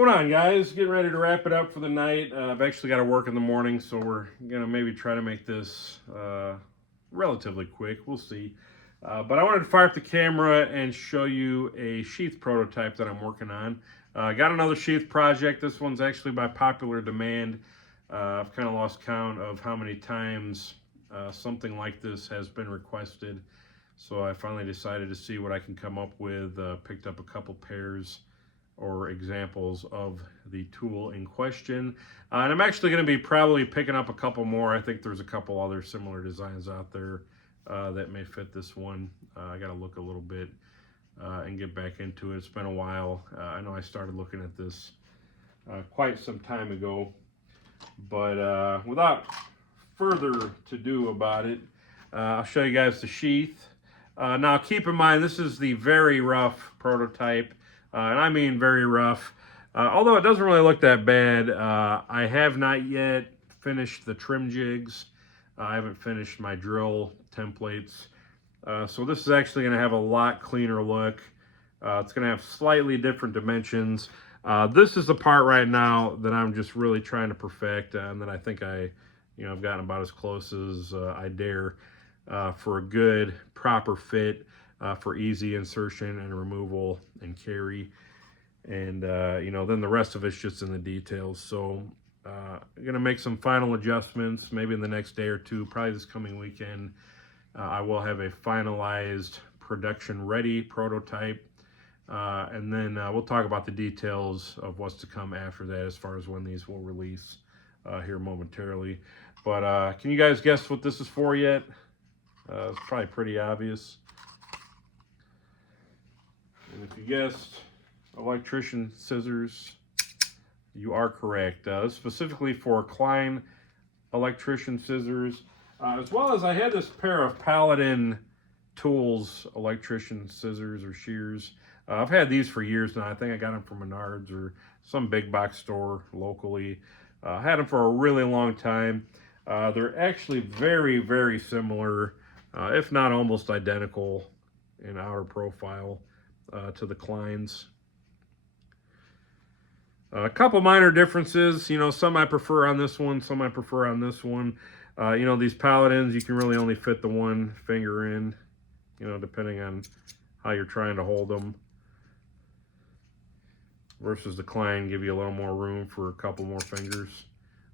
What's going on, guys? Getting ready to wrap it up for the night. I've actually got to work in the morning, so we're gonna maybe try to make this relatively quick. We'll see. But I wanted to fire up the camera and show you a sheath prototype that I'm working on. Got another sheath project. This one's actually by popular demand. I've kind of lost count of how many times something like this has been requested. So I finally decided to see what I can come up with. Picked up a couple pairs or examples of the tool in question. And I'm actually going to be probably picking up a couple more. I think there's a couple other similar designs out there that may fit this one. I got to look a little bit and get back into it. It's been a while. I know I started looking at this quite some time ago. But without further to do about it, I'll show you guys the sheath. Now keep in mind, this is the very rough prototype. And I mean very rough. Although it doesn't really look that bad. I have not yet finished the trim jigs. I haven't finished my drill templates. So this is actually going to have a lot cleaner look. It's going to have slightly different dimensions. This is the part right now that I'm just really trying to perfect, and that I think I've gotten about as close as I dare for a good, proper fit. For easy insertion and removal and carry, and then the rest of it's just in the details. So I'm gonna make some final adjustments maybe in the next day or two, probably this coming weekend. I will have a finalized production ready prototype, and then we'll talk about the details of what's to come after that, as far as when these will release here momentarily. But can you guys guess what this is for yet? It's probably pretty obvious. And if you guessed electrician scissors, you are correct. Specifically for Klein electrician scissors, as well as I had this pair of Paladin Tools electrician scissors or shears. I've had these for years now. I think I got them from Menards or some big box store locally. I had them for a really long time. They're actually very, very similar, if not almost identical in outer profile to the Kleins. A couple minor differences, some I prefer on this one, some I prefer on this one. These Paladins, you can really only fit the one finger in, depending on how you're trying to hold them. Versus the Klein give you a little more room for a couple more fingers,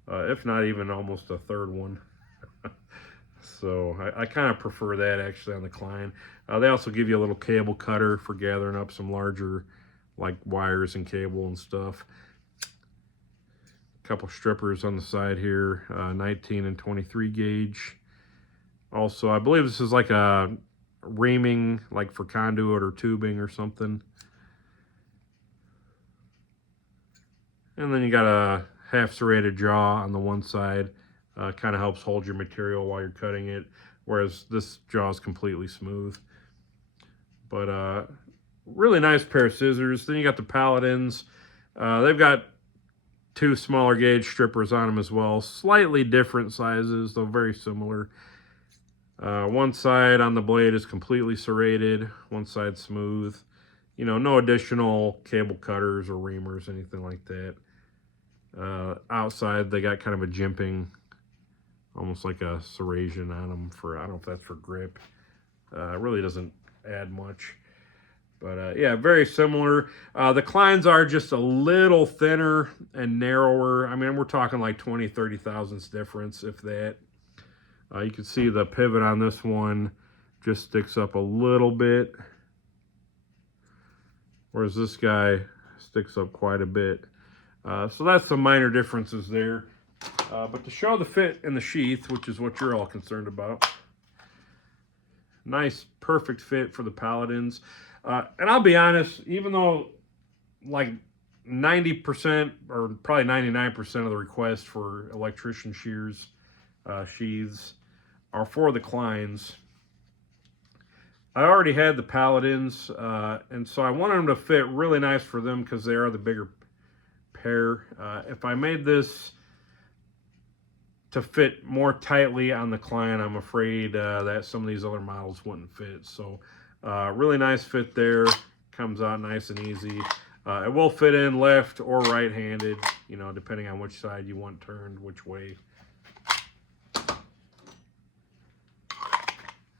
if not even almost a third one. So I kind of prefer that actually on the Klein. They also give you a little cable cutter for gathering up some larger like wires and cable and stuff. A couple strippers on the side here, 19 and 23 gauge. Also, I believe this is like a reaming, like for conduit or tubing or something. And then you got a half serrated jaw on the one side. Kind of helps hold your material while you're cutting it, whereas this jaw is completely smooth. But really nice pair of scissors. Then you got the Paladins. They've got two smaller gauge strippers on them as well. Slightly different sizes, though very similar. One side on the blade is completely serrated, one side smooth. No additional cable cutters or reamers, anything like that. Outside, they got kind of a jimping, almost like a serration on them for, I don't know if that's for grip. It really doesn't add much. But yeah, very similar. The Kleins are just a little thinner and narrower. I mean, we're talking like 20, 30 thousandths difference, if that. You can see the pivot on this one just sticks up a little bit, whereas this guy sticks up quite a bit. So that's some minor differences there. But to show the fit in the sheath, which is what you're all concerned about, nice, perfect fit for the Paladins. And I'll be honest, even though like 90% or probably 99% of the requests for electrician shears, sheaths, are for the Kleins, I already had the Paladins, and so I wanted them to fit really nice for them because they are the bigger pair. If I made this to fit more tightly on the Klein, I'm afraid that some of these other models wouldn't fit. So really nice fit there. Comes out nice and easy. It will fit in left or right-handed, you know, depending on which side you want turned, which way.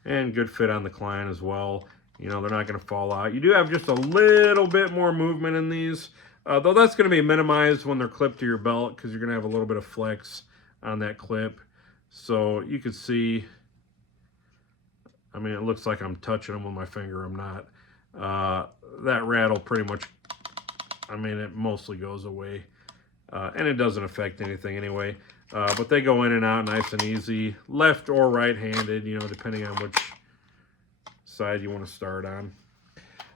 And good fit on the client as well. You know, they're not going to fall out. You do have just a little bit more movement in these, though that's going to be minimized when they're clipped to your belt because you're going to have a little bit of flex on that clip. So you can see, I mean, it looks like I'm touching them with my finger. I'm not. That rattle pretty much, I mean, it mostly goes away. And it doesn't affect anything anyway. But they go in and out nice and easy, left or right-handed, you know, depending on which side you want to start on.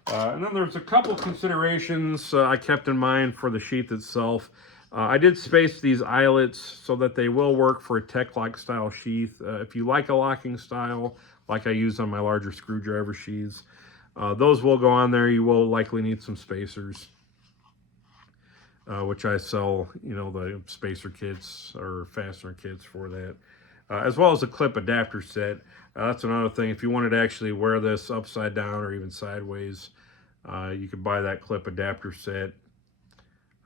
And then there's a couple considerations I kept in mind for the sheath itself. I did space these eyelets so that they will work for a tech lock style sheath. If you like a locking style, like I use on my larger screwdriver sheaths, those will go on there. You will likely need some spacers, which I sell, you know, the spacer kits or fastener kits for that, as well as a clip adapter set. That's another thing. If you wanted to actually wear this upside down or even sideways, you could buy that clip adapter set.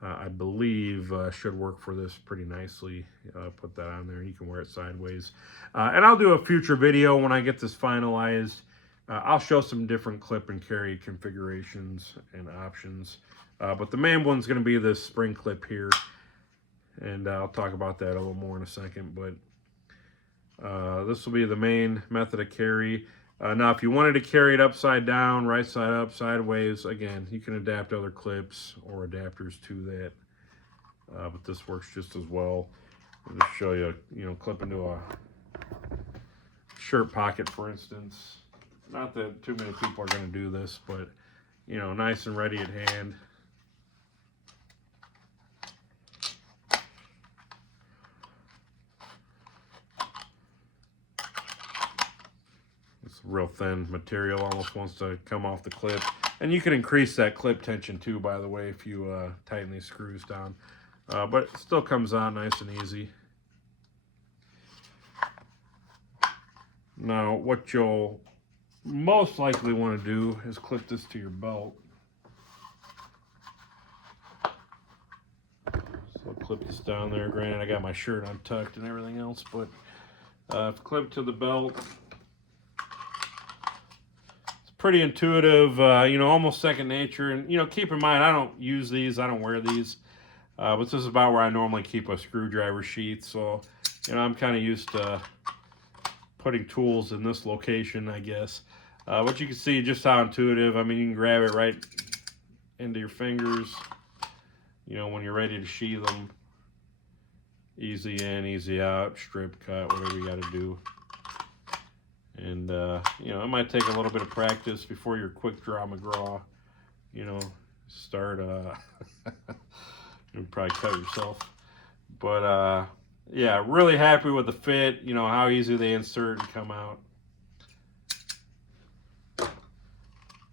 I believe should work for this pretty nicely. Put that on there. You can wear it sideways. And I'll do a future video when I get this finalized. I'll show some different clip and carry configurations and options. But the main one's going to be this spring clip here. And I'll talk about that a little more in a second. But this will be the main method of carry. Now, if you wanted to carry it upside down, right side up, sideways, again, you can adapt other clips or adapters to that. But this works just as well. I'll just show you, you know, clip into a shirt pocket, for instance. Not that too many people are going to do this, but, you know, nice and ready at hand. Real thin material, almost wants to come off the clip. And you can increase that clip tension too, by the way, if you tighten these screws down. But it still comes out nice and easy. Now, what you'll most likely want to do is clip this to your belt. So I'll clip this down there. Granted, I got my shirt untucked and everything else, but if clip to the belt, pretty intuitive, you know, almost second nature. And, you know, keep in mind, I don't use these, I don't wear these, but this is about where I normally keep a screwdriver sheath. So, you know, I'm kind of used to putting tools in this location, I guess. But you can see just how intuitive. I mean, you can grab it right into your fingers, you know, when you're ready to sheath them. Easy in, easy out, strip, cut, whatever you got to do. And, you know, it might take a little bit of practice before your quick draw McGraw, you know, start, you'd probably cut yourself. But, yeah, really happy with the fit, you know, how easy they insert and come out.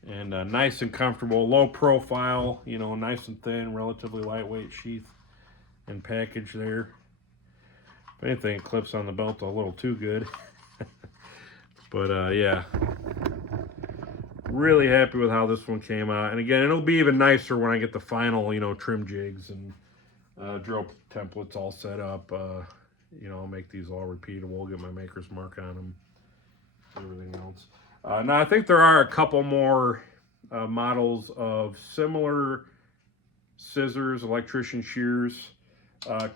And nice and comfortable, low profile, you know, nice and thin, relatively lightweight sheath and package there. If anything, it clips on the belt a little too good. But, yeah, really happy with how this one came out. And again, it'll be even nicer when I get the final, you know, trim jigs and drill templates all set up. You know, I'll make these all repeatable, get my maker's mark on them, everything else. Now, I think there are a couple more models of similar scissors, electrician shears.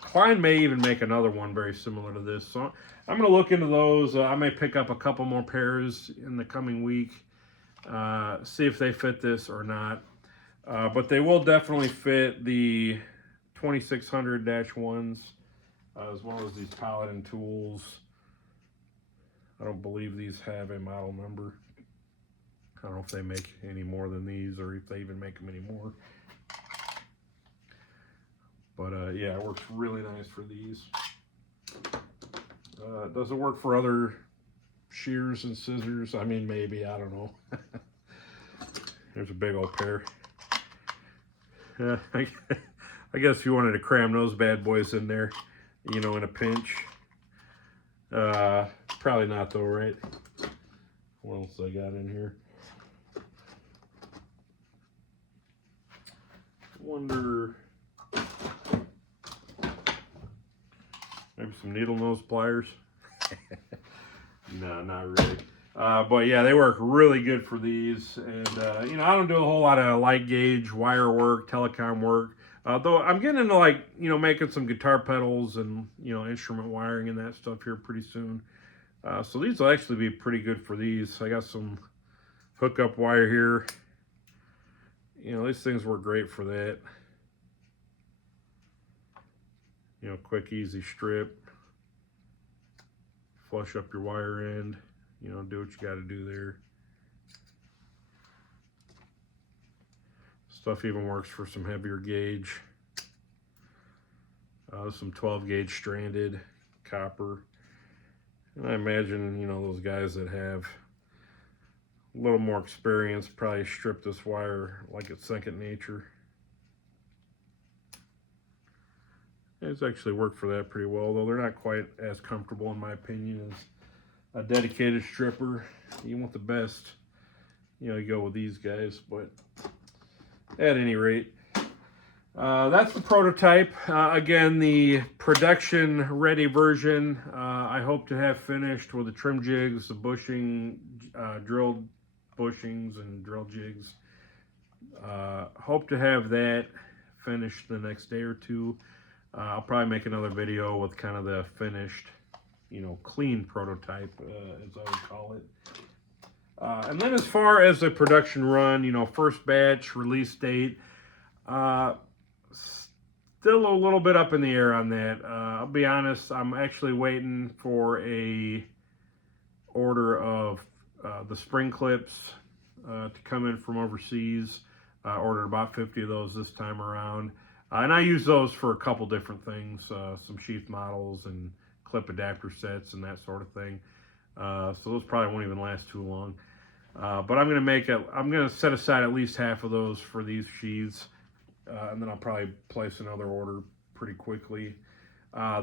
Klein may even make another one very similar to this. So I'm going to look into those. I may pick up a couple more pairs in the coming week, see if they fit this or not. But they will definitely fit the 2600-1s, as well as these Paladin tools. I don't believe these have a model number. I don't know if they make any more than these or if they even make them anymore. But yeah, it works really nice for these. Does it work for other shears and scissors? I mean, maybe, I don't know. There's a big old pair. I guess if you wanted to cram those bad boys in there, you know, in a pinch. Probably not though, right? What else I got in here? wonder, maybe some needle nose pliers. No, not really. But yeah, they work really good for these. And, you know, I don't do a whole lot of light gauge wire work, telecom work. Though I'm getting into, like, you know, making some guitar pedals and, you know, instrument wiring and that stuff here pretty soon. So these will actually be pretty good for these. I got some hookup wire here. You know, these things work great for that. You know, quick, easy strip. Flush up your wire end. You know, do what you got to do there. Stuff even works for some heavier gauge. Some 12 gauge stranded copper. And I imagine, you know, those guys that have a little more experience probably strip this wire like it's second nature. It's actually worked for that pretty well, though they're not quite as comfortable in my opinion as a dedicated stripper. You want the best, you know, you go with these guys. But at any rate, that's the prototype. Again, the production ready version, I hope to have finished with the trim jigs, the bushing, drilled bushings and drill jigs. Hope to have that finished the next day or two. I'll probably make another video with kind of the finished, you know, clean prototype, as I would call it. And then as far as the production run, you know, first batch, release date, still a little bit up in the air on that. I'll be honest, I'm actually waiting for a order of the spring clips to come in from overseas. Ordered about 50 of those this time around. And I use those for a couple different things, some sheath models and clip adapter sets and that sort of thing. So those probably won't even last too long. But I'm gonna set aside at least half of those for these sheaths, and then I'll probably place another order pretty quickly.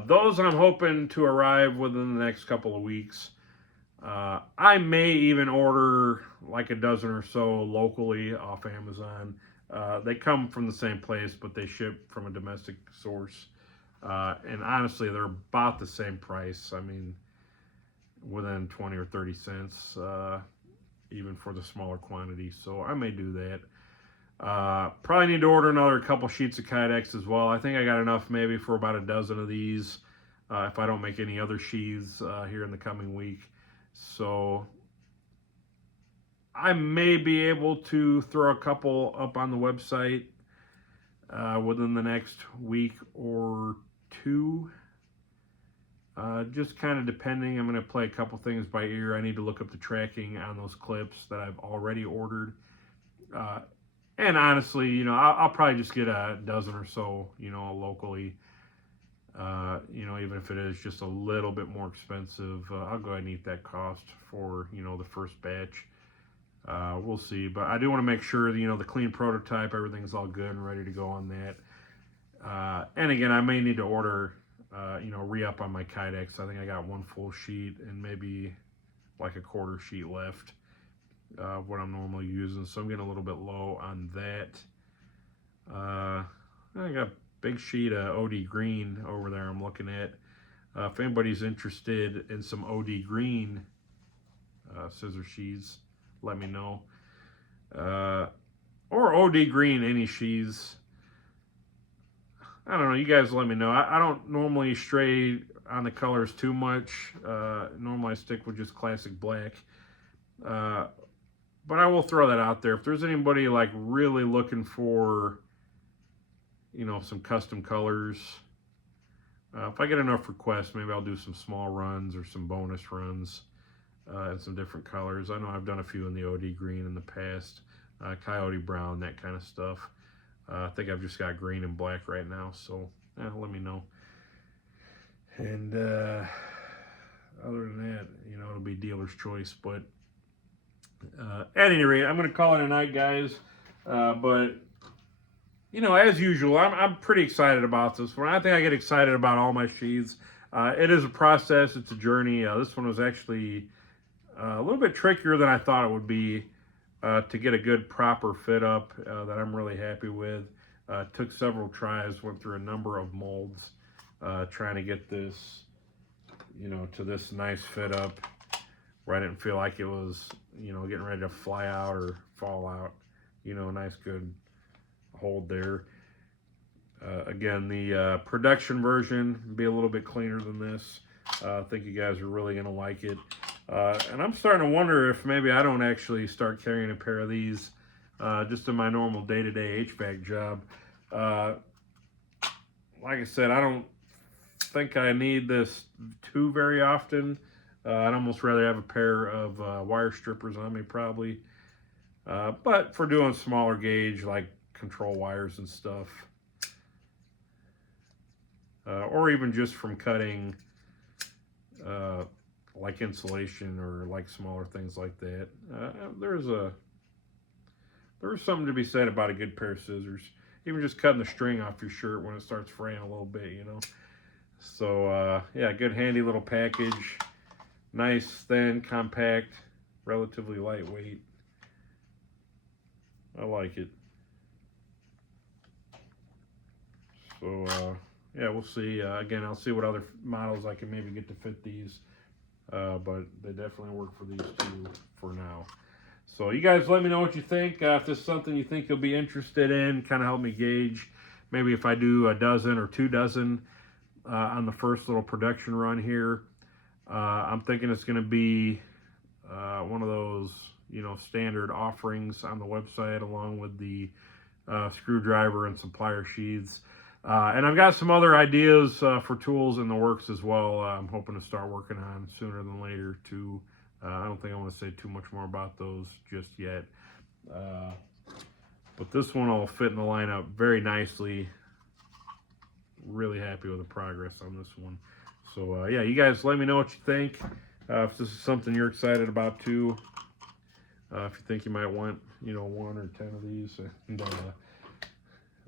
Those I'm hoping to arrive within the next couple of weeks. I may even order like a dozen or so locally off Amazon. They come from the same place, but they ship from a domestic source. And honestly, they're about the same price. I mean, within 20 or 30 cents, even for the smaller quantity. So I may do that. Probably need to order another couple sheets of Kydex as well. I think I got enough maybe for about a dozen of these, if I don't make any other sheaths here in the coming week. So I may be able to throw a couple up on the website within the next week or two. Just kind of depending. I'm going to play a couple things by ear. I need to look up the tracking on those clips that I've already ordered. And honestly, you know, I'll probably just get a dozen or so, you know, locally. You know, even if it is just a little bit more expensive, I'll go ahead and eat that cost for, you know, the first batch. We'll see, but I do want to make sure that, you know, the clean prototype, everything's all good and ready to go on that. And again, I may need to order, you know, re-up on my Kydex. I think I got one full sheet and maybe like a quarter sheet left of what I'm normally using. So I'm getting a little bit low on that. I got a big sheet of OD green over there I'm looking at. If anybody's interested in some OD green scissor sheaths, let me know. Or OD green, any sheaths. I don't know, you guys let me know. I don't normally stray on the colors too much. Normally I stick with just classic black. But I will throw that out there. If there's anybody like really looking for, you know, some custom colors, if I get enough requests, maybe I'll do some small runs or some bonus runs in some different colors. I know I've done a few in the OD green in the past, coyote brown, that kind of stuff. I think I've just got green and black right now, so let me know. And other than that, you know, it'll be dealer's choice. But at any rate, I'm going to call it a night, guys. But you know, as usual, I'm pretty excited about this one. I think I get excited about all my sheaths. It is a process. It's a journey. This one was actually a little bit trickier than I thought it would be to get a good proper fit up that I'm really happy with. Took several tries, went through a number of molds, trying to get this, you know, to this nice fit up where I didn't feel like it was, you know, getting ready to fly out or fall out. You know, nice good hold there. Again, the production version be a little bit cleaner than this. I think you guys are really going to like it. And I'm starting to wonder if maybe I don't actually start carrying a pair of these just in my normal day-to-day HVAC job. Like I said, I don't think I need this too very often. I'd almost rather have a pair of wire strippers on me probably. But for doing smaller gauge like control wires and stuff, or even just from cutting like insulation or like smaller things like that, there's something to be said about a good pair of scissors. Even just cutting the string off your shirt when it starts fraying a little bit, you know. So yeah, good handy little package. Nice, thin, compact, relatively lightweight. I like it. So yeah, we'll see. Again, I'll see what other models I can maybe get to fit these. But they definitely work for these two for now. So you guys let me know what you think. If this is something you think you'll be interested in, kind of help me gauge. Maybe if I do a dozen or 2 dozen on the first little production run here. I'm thinking it's going to be one of those, you know, standard offerings on the website along with the screwdriver and some plier sheaths. And I've got some other ideas for tools in the works as well. I'm hoping to start working on sooner than later too. I don't think I want to say too much more about those just yet. But this one will fit in the lineup very nicely. Really happy with the progress on this one. So yeah, you guys let me know what you think. If this is something you're excited about too. If you think you might want, you know, 1 or 10 of these, and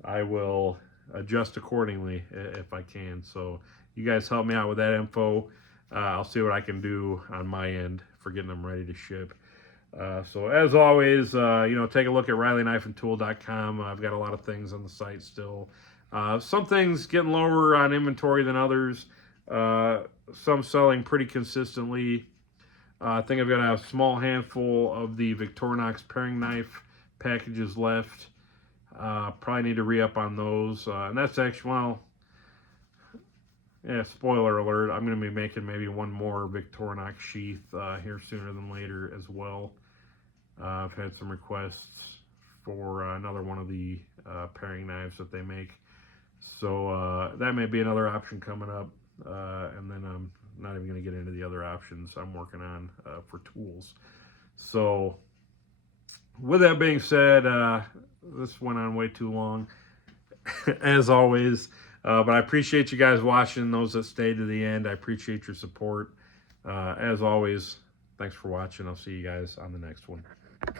I will adjust accordingly if I can. So you guys help me out with that info. I'll see what I can do on my end for getting them ready to ship. So as always, you know, take a look at RileyKnifeandTool.com. I've got a lot of things on the site still. Some things getting lower on inventory than others. Some selling pretty consistently. I think I've got a small handful of the Victorinox paring knife packages left. Probably need to re-up on those. And that's actually, well, yeah, spoiler alert, I'm going to be making maybe one more Victorinox sheath here sooner than later as well. I've had some requests for another one of the paring knives that they make. So that may be another option coming up. And then I'm not even going to get into the other options I'm working on for tools. So with that being said, this went on way too long, as always. But I appreciate you guys watching, those that stayed to the end. I appreciate your support. As always, thanks for watching. I'll see you guys on the next one.